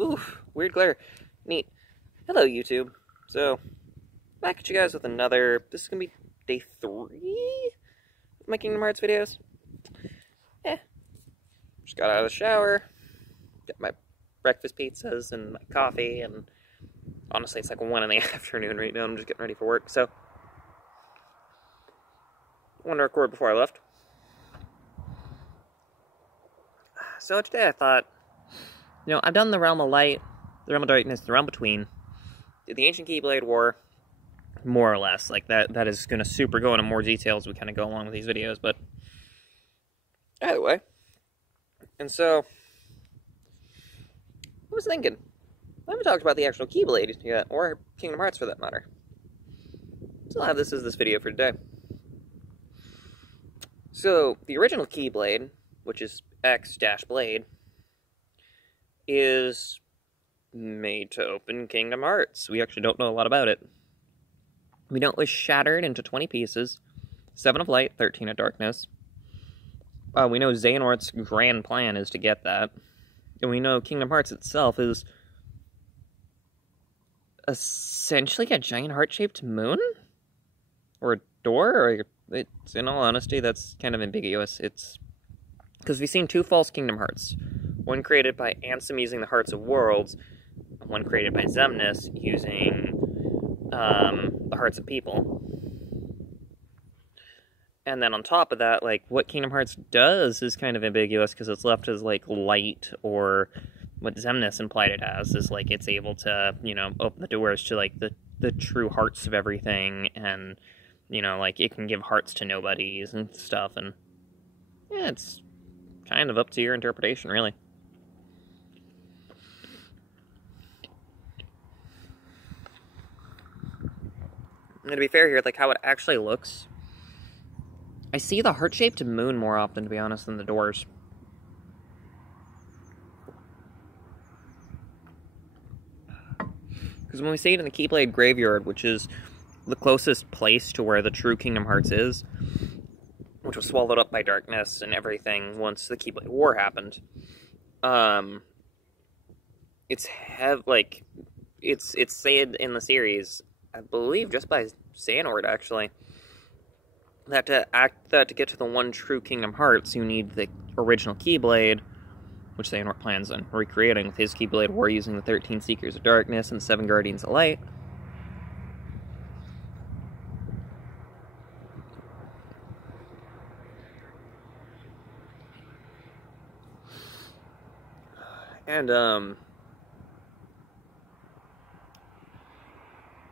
Oof, weird glare. Neat. Hello, YouTube. So, back at you guys with another... This is going to be day 3 of my Kingdom Hearts videos. Just got out of the shower, got my breakfast pizzas and my coffee, and honestly, it's like 1 in the afternoon right now. I'm just getting ready for work, so I wanted to record before I left. So today I thought, I've done the Realm of Light, the Realm of Darkness, the Realm Between, did the Ancient Keyblade War, more or less. Like, that is going to super go into more details as we kind of go along with these videos, but either way. And so, I was thinking, I haven't talked about the actual Keyblade yet, or Kingdom Hearts for that matter. So I'll have this as this video for today. So, the original Keyblade, which is X-Blade, is made to open Kingdom Hearts. We actually don't know a lot about it. We know it was shattered into 20 pieces, 7 of light, 13 of darkness. We know Xehanort's grand plan is to get that. And we know Kingdom Hearts itself is essentially a giant heart-shaped moon? Or a door? Or it's, in all honesty, that's kind of ambiguous. It's because we've seen 2 false Kingdom Hearts. One created by Ansem using the Hearts of Worlds, and one created by Xemnas using the Hearts of People. And then on top of that, like, what Kingdom Hearts does is kind of ambiguous, because it's left as, like, light, or what Xemnas implied it as, is, like, it's able to, open the doors to, like, the true hearts of everything, and, like, it can give hearts to nobodies and stuff, and, yeah, it's kind of up to your interpretation, really. And to be fair here, like, how it actually looks, I see the heart-shaped moon more often, to be honest, than the doors. Because when we see it in the Keyblade Graveyard, which is the closest place to where the true Kingdom Hearts is, which was swallowed up by darkness and everything once the Keyblade War happened, it's said in the series, I believe just by Xehanort, actually, that to get to the one true Kingdom Hearts, you need the original Keyblade, which Xehanort plans on recreating with his Keyblade War using the 13 Seekers of Darkness and 7 Guardians of Light. And,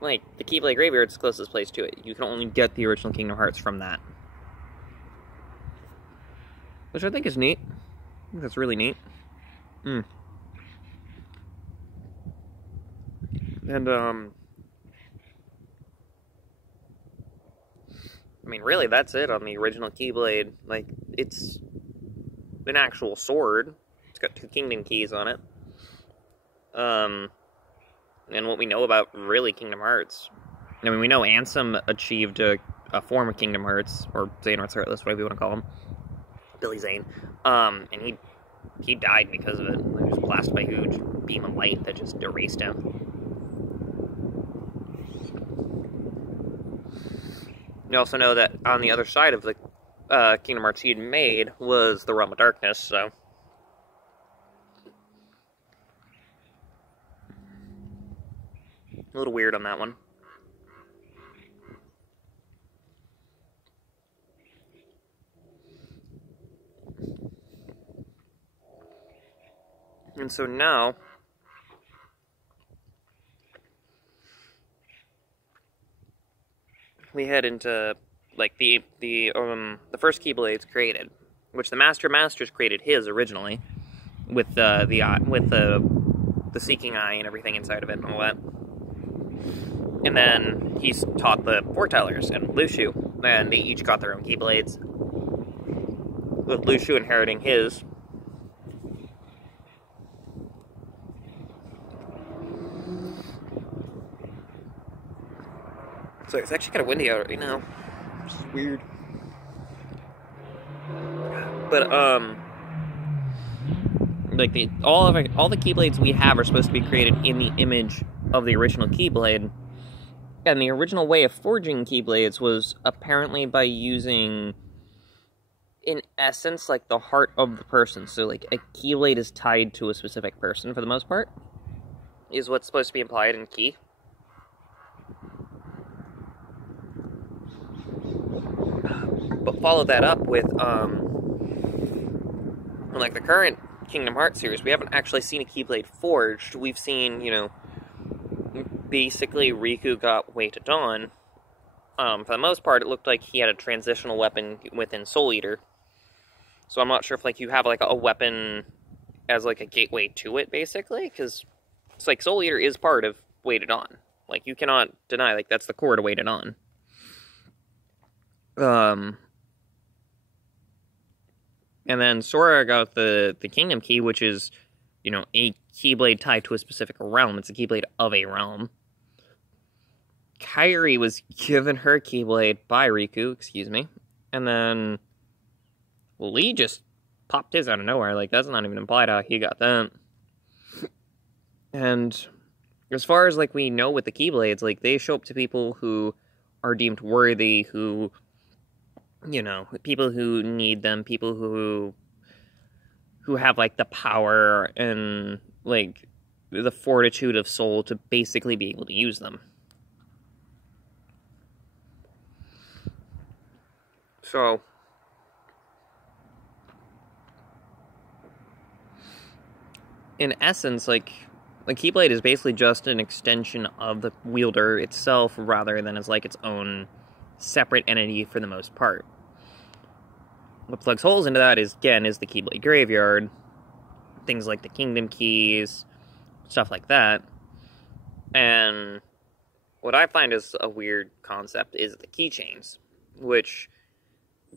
like, the Keyblade Graveyard's the closest place to it. You can only get the original Kingdom Hearts from that. Which I think is neat. I think that's really neat. And, I mean, really, that's it on the original Keyblade. Like, it's an actual sword. It's got 2 Kingdom Keys on it. And what we know about, really, Kingdom Hearts. I mean, we know Ansem achieved a form of Kingdom Hearts, or Xehanort's Heartless, whatever you want to call him. Billy Zane. And he died because of it. He was blasted by a huge beam of light that just erased him. We also know that on the other side of the Kingdom Hearts he'd made was the Realm of Darkness, so... a little weird on that one. And so now, we head into, like, the first Keyblade's created, which the Masters created his originally, with the Seeking Eye and everything inside of it and all that. And then he's taught the Foretellers and Luxu, and they each got their own Keyblades, with Luxu inheriting his. So it's actually kind of windy out right now, which is weird. But, like, all the keyblades we have are supposed to be created in the image of the original keyblade. And the original way of forging keyblades was apparently by using, in essence, like, the heart of the person. So, like, a keyblade is tied to a specific person, for the most part, is what's supposed to be implied in key. But follow that up with, like, the current Kingdom Hearts series, we haven't actually seen a keyblade forged. We've seen, you know, basically Riku got Way to Dawn. For the most part, it looked like he had a transitional weapon within Soul Eater. So I'm not sure if, like, you have, like, a weapon as, like, a gateway to it, basically, because it's like Soul Eater is part of Way to Dawn. Like, you cannot deny, like, that's the core to Way to Dawn. And then Sora got the Kingdom Key, which is, you know, a keyblade tied to a specific realm. It's a keyblade of a realm. Kairi was given her keyblade by Riku, excuse me. And then Lee just popped his out of nowhere. Like, that's not even implied how he got that. And as far as, like, we know with the keyblades, like, they show up to people who are deemed worthy, who, you know, people who need them, people who have, like, the power and, like, the fortitude of soul to basically be able to use them. So, in essence, like, the Keyblade is basically just an extension of the wielder itself, rather than as, like, its own separate entity for the most part. What plugs holes into that is, again, is the Keyblade Graveyard. Things like the Kingdom Keys, stuff like that. And what I find is a weird concept is the keychains, which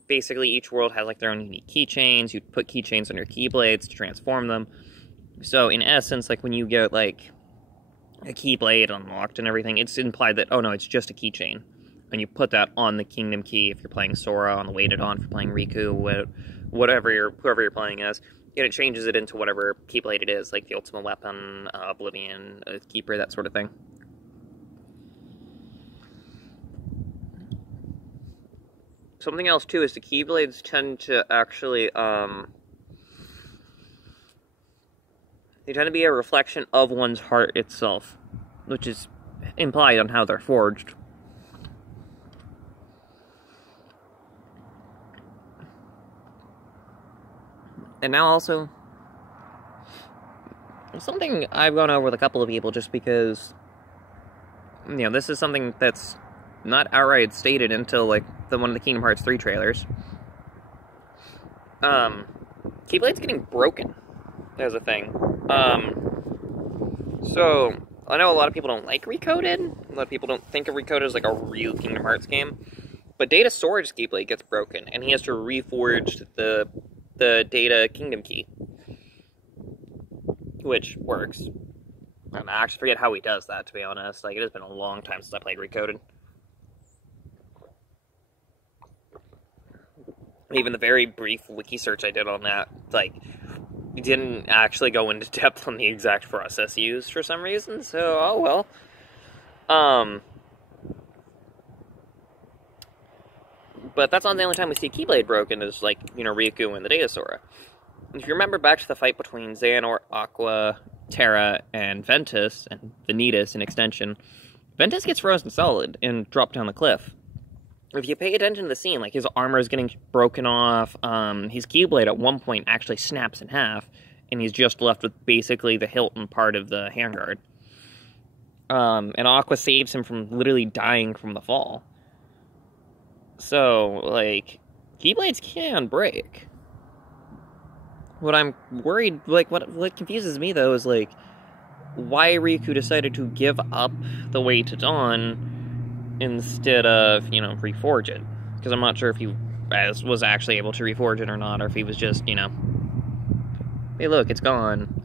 basically each world has, like, their own unique keychains. You put keychains on your Keyblades to transform them. So, in essence, like, when you get, like, a Keyblade unlocked and everything, it's implied that, oh no, it's just a keychain. And you put that on the Kingdom Key if you're playing Sora, on the Way to Dawn if you're playing Riku, whoever you're playing as, and it changes it into whatever Keyblade it is, like the Ultimate Weapon, Oblivion, Keeper, that sort of thing. Something else, too, is the Keyblades tend to actually, they tend to be a reflection of one's heart itself, which is implied on how they're forged. And now also, something I've gone over with a couple of people just because, you know, this is something that's not outright stated until, like, one of the Kingdom Hearts 3 trailers. Keyblade's getting broken. There's a thing. So, I know a lot of people don't like Recoded. A lot of people don't think of Recoded as, like, a real Kingdom Hearts game. But Data Storage's Keyblade gets broken, and he has to reforge the Data Kingdom Key. Which works. I actually forget how he does that, to be honest. Like, it has been a long time since I played Recoded. Even the very brief wiki search I did on that, like, didn't actually go into depth on the exact process used for some reason, so, oh well. But that's not the only time we see Keyblade broken, is, like, you know, Riku and the Data Sora. If you remember back to the fight between Xehanort, Aqua, Terra, and Ventus, and Vanitas in extension, Ventus gets frozen solid and dropped down the cliff. If you pay attention to the scene, like, his armor is getting broken off, his Keyblade at one point actually snaps in half, and he's just left with basically the hilt and part of the handguard. And Aqua saves him from literally dying from the fall. So, like, Keyblades can break. What I'm worried, like, what confuses me, though, is, like, why Riku decided to give up the Way to Dawn instead of, you know, reforge it. Because I'm not sure if he was actually able to reforge it or not, or if he was just, you know, hey, look, it's gone.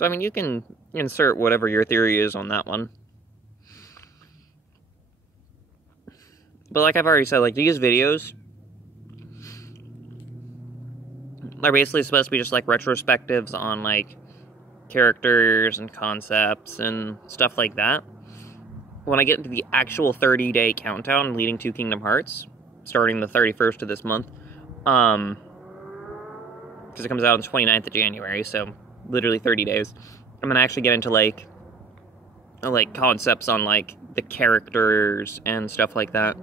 So, I mean, you can insert whatever your theory is on that one. But like I've already said, like, these videos are basically supposed to be just like retrospectives on like characters and concepts and stuff like that. When I get into the actual 30-day countdown leading to Kingdom Hearts, starting the 31st of this month, because it comes out on the 29th of January, so literally 30 days, I'm gonna actually get into like concepts on like the characters and stuff like that.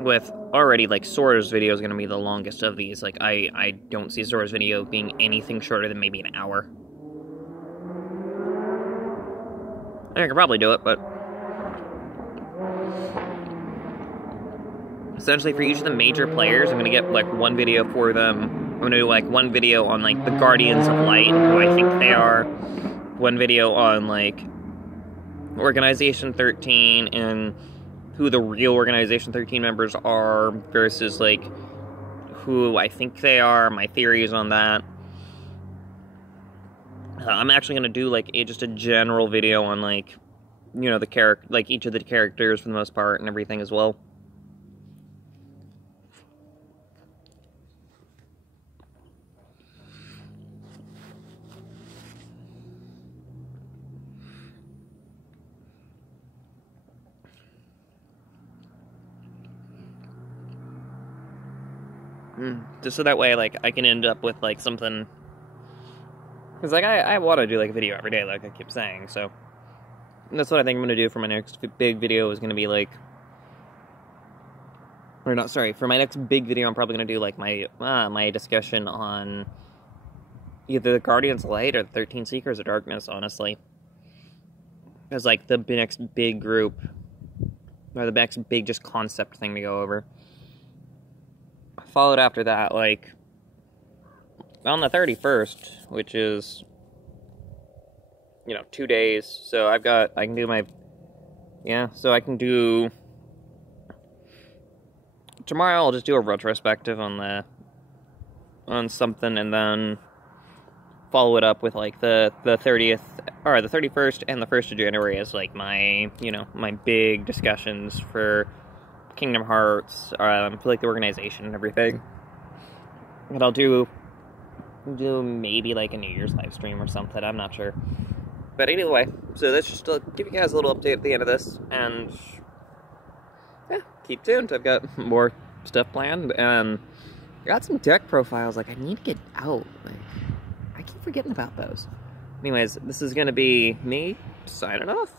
With already like Sora's video is gonna be the longest of these. Like I don't see Sora's video being anything shorter than maybe an hour. I could probably do it, but essentially for each of the major players, I'm gonna get like one video for them. I'm gonna do like one video on like the Guardians of Light, who I think they are. One video on like Organization 13 and who the real Organization 13 members are versus like who I think they are, my theories on that. I'm actually gonna do like just a general video on like, you know, the like each of the characters for the most part and everything as well. Just so that way, like, I can end up with, like, something... Because, like, I want to do, like, a video every day, like I keep saying, so... And that's what I think I'm going to do for my next big video, is going to be, like... Or not, sorry, for my next big video, I'm probably going to do, like, my discussion on... either the Guardians of Light or the 13 Seekers of Darkness, honestly. As, like, the next big group. Or the next big, just, concept thing to go over. Followed after that, like, on the 31st, which is, you know, 2 days, so I can do my, so I can do, tomorrow I'll just do a retrospective on something, and then follow it up with, like, the 30th, or the 31st and the 1st of January as, like, my, you know, my big discussions for Kingdom Hearts, for like the organization and everything. And I'll do maybe like a New Year's live stream or something, I'm not sure. But anyway, so that's just to give you guys a little update at the end of this, and yeah, keep tuned. I've got more stuff planned, and I got some deck profiles, like I need to get out. Like, I keep forgetting about those. Anyways, this is gonna be me signing off.